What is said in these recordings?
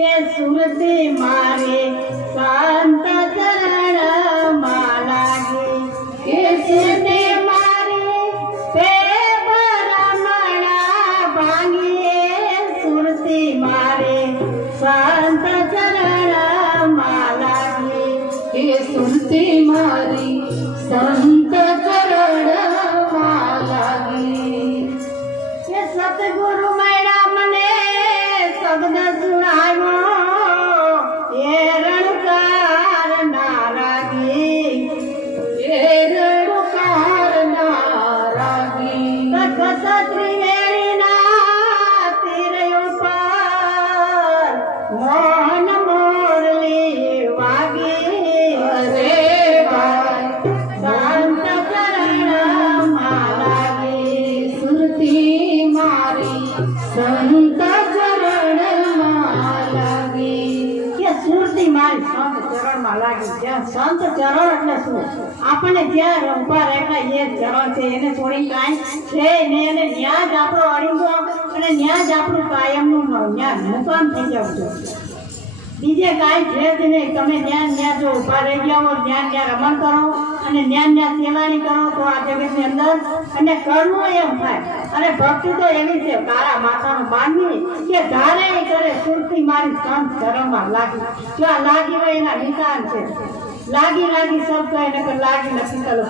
કે સુરતી મારે શાંત ચરણ લાગી કે સુરતી ચરણ એટલે શું? આપણને જ્યાં રમવા રહેતા એ જરોર છે. એને છોડી કાંઈ છે ને એને ન્યા જ આપણો અડીંગો અને ન્યા જ આપણું કાયમનું ન્યા મુકામ થઈ જવું જોઈએ બીજે કાંઈ છે જ નહીં. તમે જ્ઞાન ન્યા જો ઊભા રહી ગયા હો જ્ઞાન ન્યા રમણ કરો અને જ્ઞાન ન્યા સેલાણી કરો તો આ જગતની અંદર અને કરવું એમ થાય. અને ભક્તિ તો એવી છે કારા માથાનું બાંધવી કે ધારે કરે, સુરતી મારી સંત ધર્મમાં લાગી. જો આ લાગી હોય એના નિશાન છે. લાગી લાગી શબ્દ એને કે લાગી નથી કલ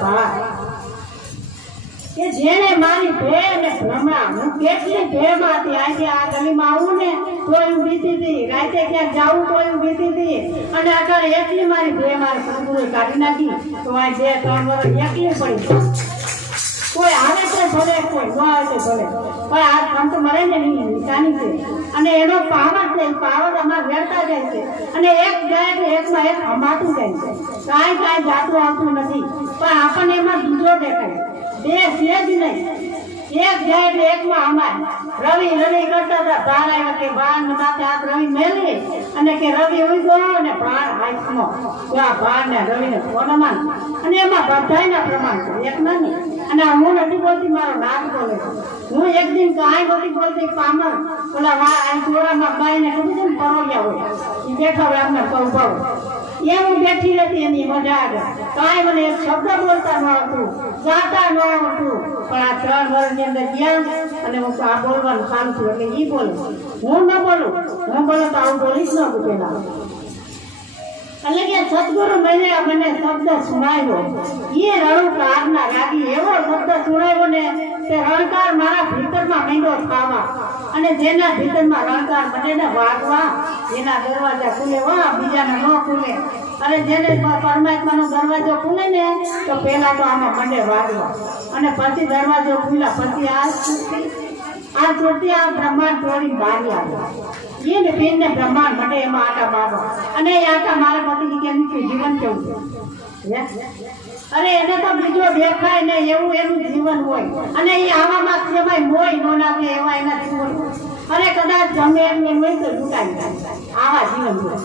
કે જેને મારી ભે અને ભ્રમણા હું કેટલી ભે હતી આજે આ ગલીમાં આવું ને કોઈ હું બીતી હતી. રાતે ક્યાંક જાવું કોઈ હું બીતી હતી. અને અત્યારે એટલી મારી ભે મારી સદગુરુએ કાઢી નાખી. તો આ જે ત્રણ વર્ષ એકલી પડી. કોઈ આવે તો ભલે, કોઈ ન આવે તો ભલે. પણ આ સંત મરે ને એની નિશાની છે. અને એનો પાવર છે, એ પાવર અમારે વેરતા જાય છે. અને એક જાય તો એકમાં એક હમાતું જાય છે. કાંઈ કાંઈ જાતું આવતું નથી. પણ આપણને એમાં દૂધો દેખાય. બે છે જ નહીં. એક જાય એકમાં અમાર રવિ રવિ કરતા હતા ભાર કે ભાન માથે હાથ રવિ મેલી અને કે રવિ ઉઈ ગયો અને ભાર હાથનો આ ભાર ને રવિ અને એમાં બધાયના પ્રમાણ છે, એક નહીં અને હું નથી બોલતી મારો નાક હું એક દિન કાંઈ નથી બોલતી પામર. ઓલા વા આ ચોરામાં બાઈને ખબર છે ને, પરોળ્યા હોય. એ હોય અમને કહું એ બેઠી રહેતી એની મજા કાંઈ મને એક શબ્દ બોલતા ન આવતું ગાતા ન હતું. પણ આ ત્રણ વર્ષની અંદર ગયા અને હું આ બોલવાનું કામ છું એટલે ઈ બોલું. હું ન બોલું, હું બોલું તો આવું બોલીશ ન પેલા એટલે કે સદગુરુ મને મને શબ્દ સુણાવ્યો. એ રણુકારના રાગી એવો શબ્દ સુણાવ્યો ને કે રણકાર મારા ભીતરમાં મીંડો ખાવા અને જેના ભીતરમાં રણકાર મને ને વાગવા, જેના દરવાજા ખુલે વા બીજાને ન ખુલે. અને જેને પરમાત્માનો દરવાજો ખુલે ને, તો પહેલા તો આમાં મંડે વાગવા. અને પછી દરવાજો ખુલ્યા, પછી આ આ સૃષ્ટિ આ બ્રહ્માંડ તોડી બહાર આવ્યા એ ને બેન ને બ્રહ્માંડ માટે એમાં આટા મારવા. અને એ આટા મારા પતિ કેમ કે જીવન કેવું? અરે એને તો બીજો દેખાય ને એવું એનું જીવન હોય. અને એ આવામાં જેમાં મોય નો નાખે એવા એના જીવન અરે કદાચ એમ એમને હોય તો લૂંટાઈ જાય. આવા જીવન હોય.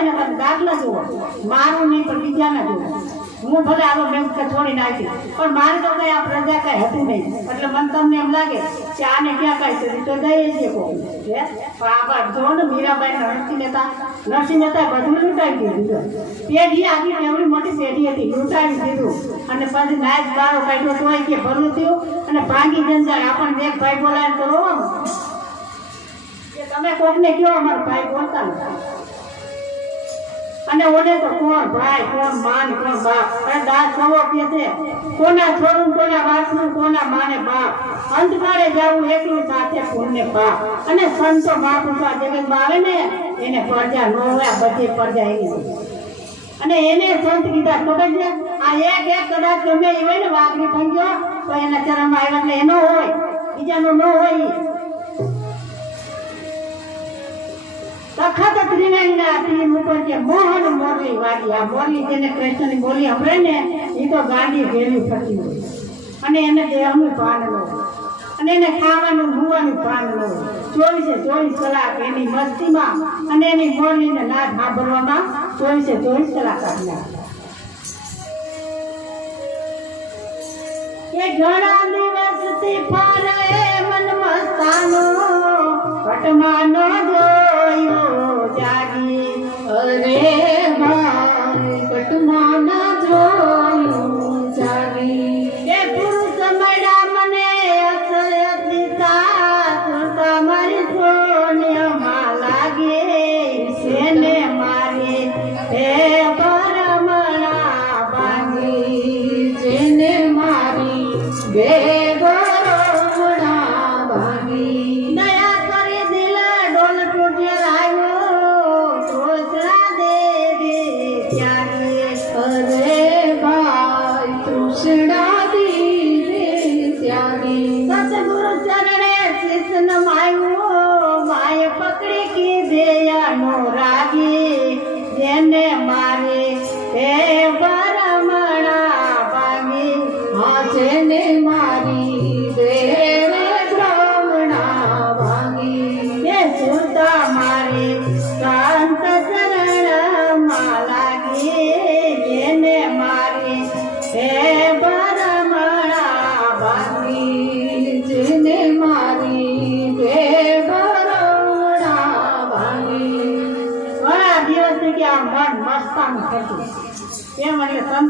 એને તમે દાખલા જુઓ. મારું નહીં, પણ બીજાના જુઓ. હું ભલે આવો બેંક છોડી નાખી, પણ મારે તો કઈ આ પ્રજા કઈ હતી નહીં. એટલે મને તમને એમ લાગે કે આને ક્યાં કઈ કરી તો દઈએ છીએ કોઈ હે? આ જો ને મીરાબાઈ નરસિંહ મહેતા નરસિંહ મહેતા બધું લૂંટાઈ દીધું પેઢી આગી એવડી મોટી પેઢી હતી, લૂંટાવી દીધું. અને પછી નાયક બારો કાઢ્યો તોય કે ભલું થયું. અને ભાંગી જંજાળ આપણને એક ભાઈ બોલાય તો રોવાનું તમે કોકને કયો અમારો ભાઈ બોલતા નથી? અને ઓને તો કોણ ભાઈ, કોણ માન, કોણ બાપ? અને દાસ સવો કે છે? કોના છોડું, કોના વાસનું, કોના માને બાપ? અંધકારે જાવું એકલું સાથે પુણ્ય પાપ અને સંતો બાપ ઉપર જગતમાં આવે ને, એને પડજા ન હોય બધી પડજા એની અને એને સંત કીધા ખબર છે આ એક એક કદાચ ગમે એ હોય ને વાઘરી ગયો તો એના ચરણમાં આવ્યા એટલે એનો હોય. બીજાનો ન હોય ઈ. તખત ત્રિવેણીના તીર ઉપર જે મોહન મોરલી વાડી, આ મોરલી જેને કૃષ્ણની બોલી હંભળે ને એ તો ગાડી ભેલી થતી હોય. અને એને દેવાનું ભાન ન અને એને ખાવાનું ભૂવાનું ભાન ન ચોવીસે ચોવીસ કલાક એની મસ્તીમાં અને એની મોરલીને નાદ સાંભળવામાં ચોવીસે ચોવીસ કલાક કાઢી એ કે ઘણા દિવસથી ફરે મન મસ્તાનો ઘટમાં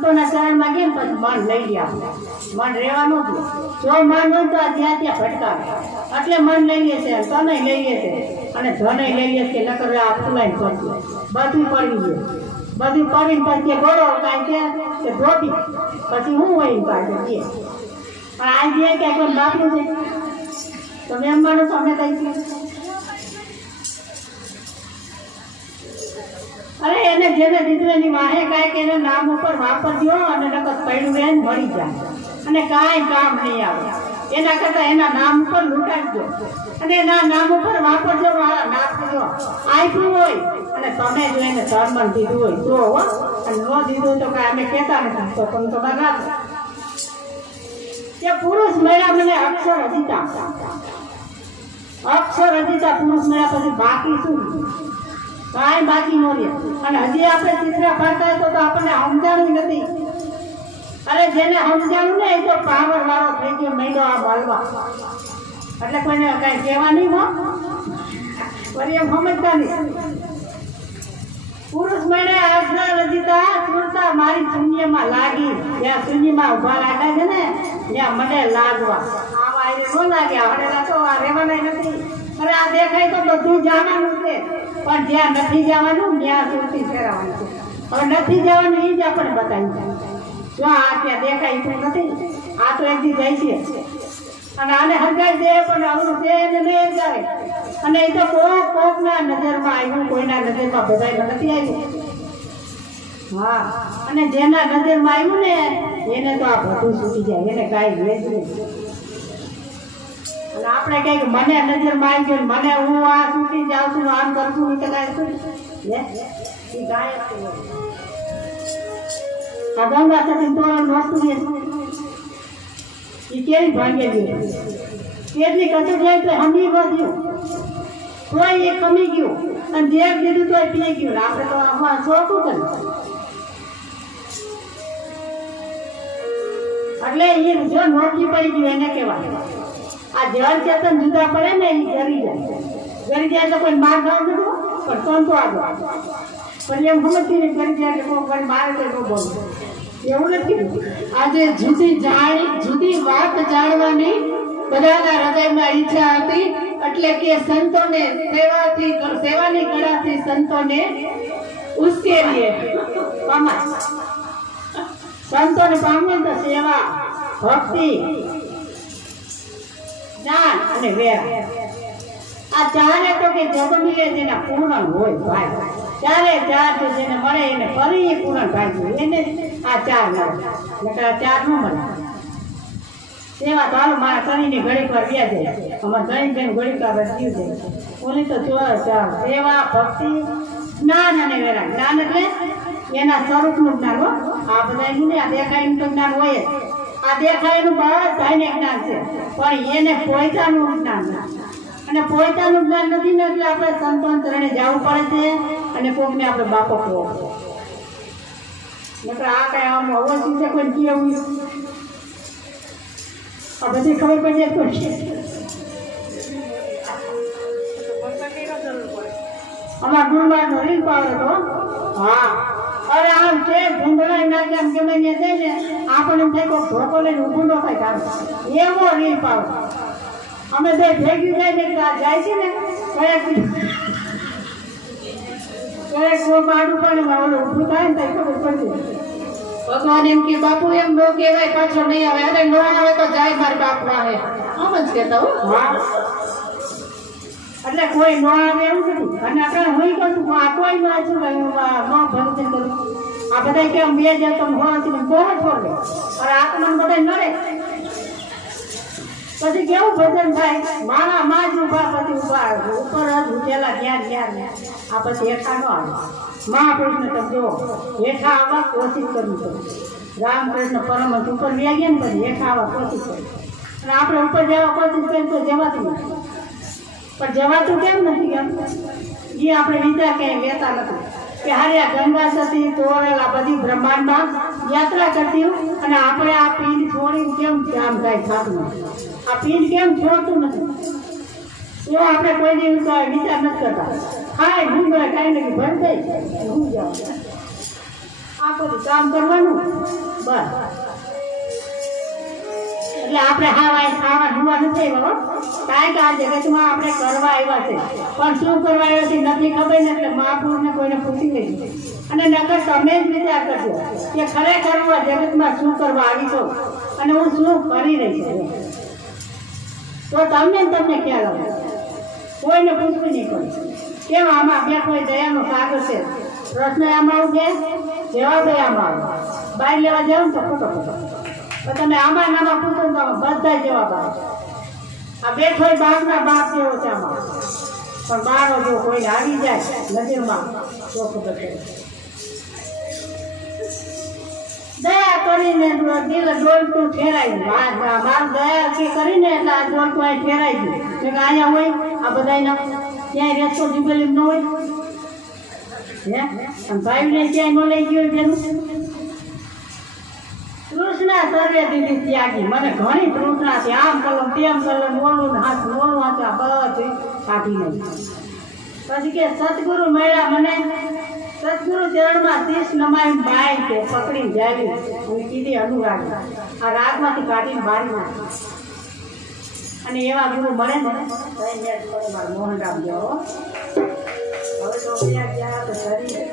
સંતોના શહેરમાં કેમ પછી મન લઈ ગયા મન રહેવાનું જ જો મન હોય તો ત્યાં ત્યાં ભટકાવે. એટલે મન લઈએ છે સમય લઈ લે છે અને ધને લઈ લે છે નકર આ ફૂલાઈને પડતું બધું પડી ગયું. બધું પડીને પછી ગોળો કાંઈ કે ધોતી. પછી હું હોય પાસે કે. પણ આ જે કે કોઈ બાપનું છે? તમે એમ માનો છો? અમે કઈ અરે એને જેને દીકરાની વાહે કાંઈક એને નામ ઉપર વાપરજો અને નકર પડ્યું એને મળી જાય. અને કાંઈ કામ નહીં આવે. એના કરતાં એના નામ ઉપર લૂંટાડજો. અને એના નામ ઉપર વાપરજો મારા નાખજો. આપ્યું હોય અને તમે જો એને ધર્મ દીધું હોય તો હો. અને ન દીધું તો કાંઈ અમે કહેતા નથી. તો પણ તમારે ના એ પુરુષ મહિલા મને અક્ષર અધિતા અક્ષર અધિતા પુરુષ મળ્યા પછી બાકી શું? કાંઈ બાકી ન રહે. અને હજી આપણે ચિત્રા પાડતા તો આપણને સમજાણું નથી. અરે જેને સમજાણું ને એ તો પાવર વાળો થઈ ગયો મહિનો આ બોલવા એટલે કોઈને કાંઈ કહેવા નહીં હો. વળી એમ સમજતા નહીં. પુરુષ મને આજના રજીતા સુરતા મારી શૂન્યમાં લાગી. જ્યાં શૂન્યમાં ઊભા રાખ્યા છે ને, ત્યાં મને લાગવા. આવા એને ન લાગે હળેલા તો આ રહેવાના નથી. અરે આ દેખાય તો બધું જવાનું છે. પણ જ્યાં નથી જવાનું, ત્યાં સુરતી ફેરવાનું છે. હવે નથી જવાનું એ જ આપણે બતાવી જો આ ત્યાં દેખાય છે નથી, આ તો એક જાય છે. અને આને હરગાઈ દે પણ અવરું છે એને નહીં હરગાવે અને એ તો કોક કોકના નજરમાં આવ્યું, કોઈના નજરમાં બધાયમાં નથી આવ્યું. હા, અને જેના નજરમાં આવ્યું ને, એને તો આ બધું છૂટી જાય, એને કાંઈ વેચ નહીં. આપણે કહીએ કે મને નજરમાં આવી છે મને હું આ છૂટી જાઉં છું આમ કરું છું એ તો કાંઈ શું? એ આ ગંગા સતી તોરણ વસ્તુ એ કેવી ભાંગેલી કેટલી કચોટ જાય તો હમી વધ્યું કોઈ એ કમી ગયું. અને જે દીધું તોય પી ગયું. આપણે તો આમાં ચોખ્ખું કર્યું એટલે એ જો નોટલી પડી ગયું એને કહેવાય. આ જળ ચેતન જુદા પડે ને એ જરી જાય. જરી જાય તો કોઈ માર ના દીધું પણ સંતો આગળ પણ એમ સમજતી ને જરી જાય તો કોઈ મારે તો બોલું. એવું નથી. આજે જુદી જાણી, જુદી વાત જાણવાની બધાના હૃદયમાં ઈચ્છા હતી, એટલે કે સંતોને સેવાથી, સેવાની કળાથી સંતોને ઉશ્કેરીએ. પામા. સંતોને પામે તો સેવા, ભક્તિ જ્ઞાન અને વેરા. આ ચારે તો કે જગમીએ જેના પૂર્ણ હોય ભાઈ. ચારે ચાર તો જેને મળે એને ફરી પૂર્ણ ભાઈ એને આ ચાર મળે. એટલે આ ચારનું મળે. સેવા ચાલુ મારા શનિની ઘડી પર વ્યા જાય. અમારા ધણી બેન ઘડી પર જીવ જાય. ઓલી તો જો ચાર. સેવા ભક્તિ, જ્ઞાન અને વેરા જ્ઞાન એટલે એના સ્વરૂપનું જ્ઞાન હો. આ બધા આ એમ તો જ્ઞાન હોય જ. આ દેખાયનું બધાને જ્ઞાન છે. પણ એને પોતાનું જ્ઞાન. અને પોતાનું જ્ઞાન નથી ને એટલે આપણે સંતોન ચરણે જવું પડે છે અને કોકને આપણે બાપો કહો. નકર આ કઈ આમ અવશ્ય છે, કોઈ કેવું આ બધી ખબર પડી જાય કોઈ અમારા ગુરુબાનો રીલ પાવર હતો હા. અરે આમ છે ધૂંધળાઈ નાખે આમ ગમે ત્યાં જાય ને, આપણને થાય કોઈ ધોકો લઈને ન થાય કામ એવો રીલ પાવ અમે બે ભેગી જાય ને જાય છે ને, કયાક કયાક કોઈ માડું પણ ઓલું ઊભું થાય ને તઈ ખબર પડશે ભગવાન એમ કે, બાપુ, એમ નો કહેવાય, પાછો નહીં આવે. અરે નો આવે તો જાય મારા બાપ હે. આમ જ કહેતા હા. એટલે કોઈ ન આવે એવું નથી અને આપણે હું કહું આ કોઈ ન છું ભરતી કરું. આ બધા કેમ બે જે તો હોય છે કોણ જ ફોડે અને આ તો મને બધા નડે. પછી કેવું ભજન થાય? મારા માં જ ઊભા પછી ઊભા ઉપર જ ઉઠેલા જ્યાં જ્યાં આ પછી હેઠા ન આવે. મહાપુરુષને તમે જુઓ હેઠા આવવા કોશિશ કરવી પડે. રામકૃષ્ણ પરમ ઉપર લઈ ગયા ને પછી હેઠા આવવા કોશિશ કરી અને આપણે ઉપર જવા કોશિશ કરી તો જવાતું નથી પણ જવાતું કેમ નથી ગમતું એ આપણે બીજા ક્યાંય લેતા નથી. કે હારે આ ગંગા સતી, તોરેલ બધી બ્રહ્માંડમાં યાત્રા કરતી અને આપણે આ પીંડ છોડીને કેમ કામ થાય થતું આ પીંડ કેમ છોડતું નથી? એવો આપણે કોઈ દિવસ વિચાર નથી કરતા. હા મળે કાંઈ નહીં ભણ થઈ હું જાઉં. આ બધું કામ કરવાનું? બસ. એટલે આપણે હાવા આવા ધુવા નથી આવ્યો હો. કાંઈ કે આ જગતમાં આપણે કરવા આવ્યા છે. પણ શું કરવા આવ્યા છે નથી ખબર ને એટલે મહાપુરુષને કોઈને પૂછી નહીં અને નકર તમે જ વિચાર કરજો કે ખરેખર હું આ જગતમાં શું કરવા આવી છું અને હું શું કરી રહી છું. તો તમને તમને ખ્યાલ આવે. કોઈને પૂછવું નહીં પડે. કેમ આમાં બે કોઈ દયાનો સાગર છે પ્રશ્ન આમાં કે? જવાબ આમાં આવું. બહાર લેવા જાઉં તો ખોટો ખોટો તો તમે આમાં નાના પૂછો તો બધા જવાબ આવે આ બેઠો બાપના બાપ જેવો છે આમાં. પણ બાળો જો કોઈ આવી જાય, નજરમાં તો ખબર દયા કરીને દિલ ડોલતું ફેરાઈ ગયું માર દયા કે કરીને એટલે આ ડોલતું અહીં ઠેરાઈ ગયું કે અહીંયા હોય, આ બધાયના ક્યાંય રહેતો જીવેલી ન હોય. હે? ભાઈ ભાઈને ક્યાંય ન લઈ ગયો પેલું તૃષ્ણા સર્વે દીધી ત્યાગી. મને ઘણી કૃષ્ણા છે આમ કલમ તેમ કલમ ઓલું હાથ ઓલું હાથ બધું કાઢી નહીં પછી કે સદગુરુ મળ્યા મને. સદગુરુ ચરણમાં શીશ નમાઈ બાય કે પકડી જાવી. અને કીધી, અનુરાગ, આ રાગમાંથી કાઢીને બારી નાખી. અને એવા ગુરુ મળે ને મોહનરામ જાઓ હવે તો ગયા ગયા, તો શરીર